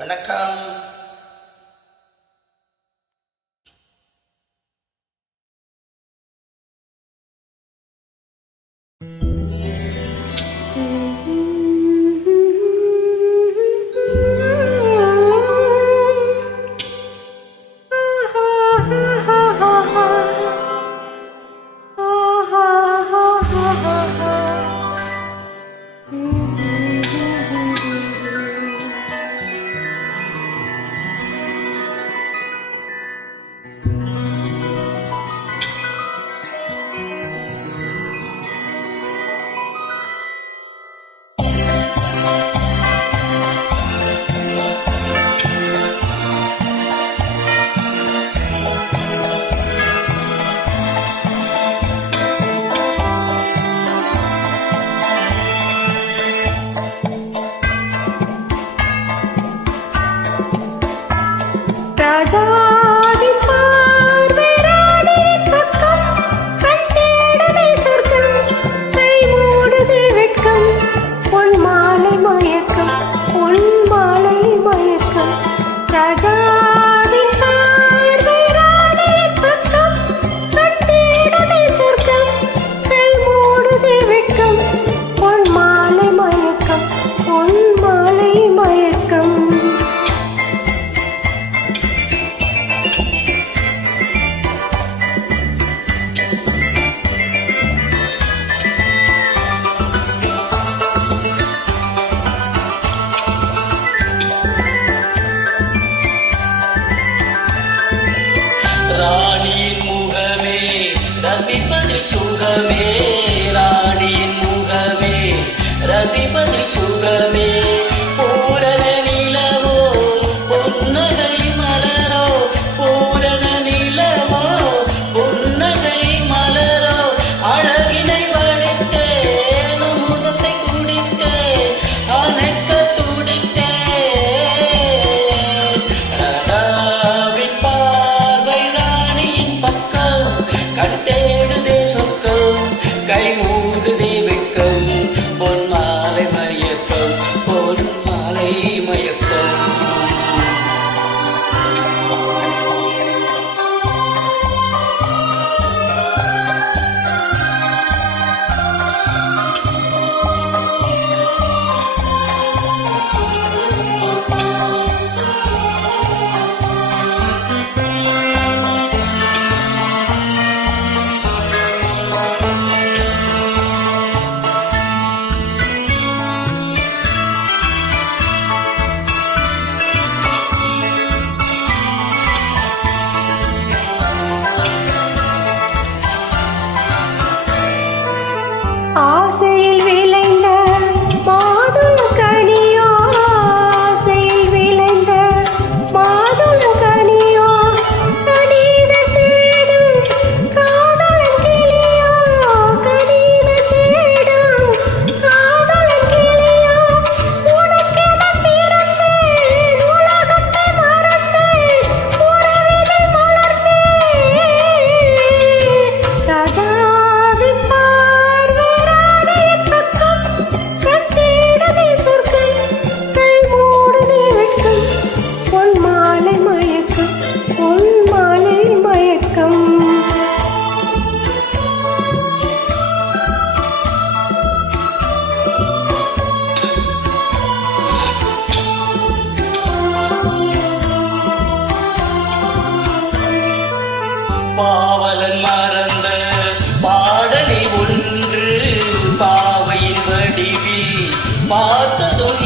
வணக்கம். ராஜாவின் பார்வை ராணியின் பக்கம், கண் தேடுதே சொர்க்கம், கை மூடுதே வெட்கம், பொன் மாலை மயக்கம், பொன் மாலை மயக்கம். ராஜாவின் பார்வை ராணியின் பக்கம், கண் தேடுதே சொர்க்கம், கை மூடுதே வெட்கம், பொன் மாலை மயக்கம், பொன் மாலை மயக்கம். ராணியின் முகமே ரசிப்பதில் சுகமே, ராணியின் முகமே ரசிப்பதில் சுகமே. பூரண நிலவோ பொன்னகை மலரோ, பூரண நிலவோ பொன்னகை மலரோ, அழகினை வடித்தேன் அமுதத்தை குடித்தேன் அணைக்க துடித்தேன். ராதாவின் பார்வை ராணியின் பக்கம், கண் தேடுதே சொர்க்கம், கை மூடுதே வெட்கம், பொன் மாலை மயக்கம், பொன் மாலை மயக்கம். ஆசையில் விளைந்த மாதுளம் கனியோ, ஆசையில் விளைந்த மாதுளம் கனியோ, கனிதழ் தேடும் காதலன் கிளியோ, கனிதழ் தேடும் காதலன் கிளியோ. உனக்கென பிறந்தேன், உலகத்தை மறந்தேன், உறவினை மலர்ந்தேன். ராஜாவின் பார்வை ராணியின் பக்கம், கண் தேடுதே சொர்க்கம், கை மூடுதே வெட்கம், பொன் மாலை மயக்கம், பொன் மாலை மயக்கம். பாவலன் மறந்த பாடலில் ஒன்று, பாவையின் வடிவில் பார்த்ததும்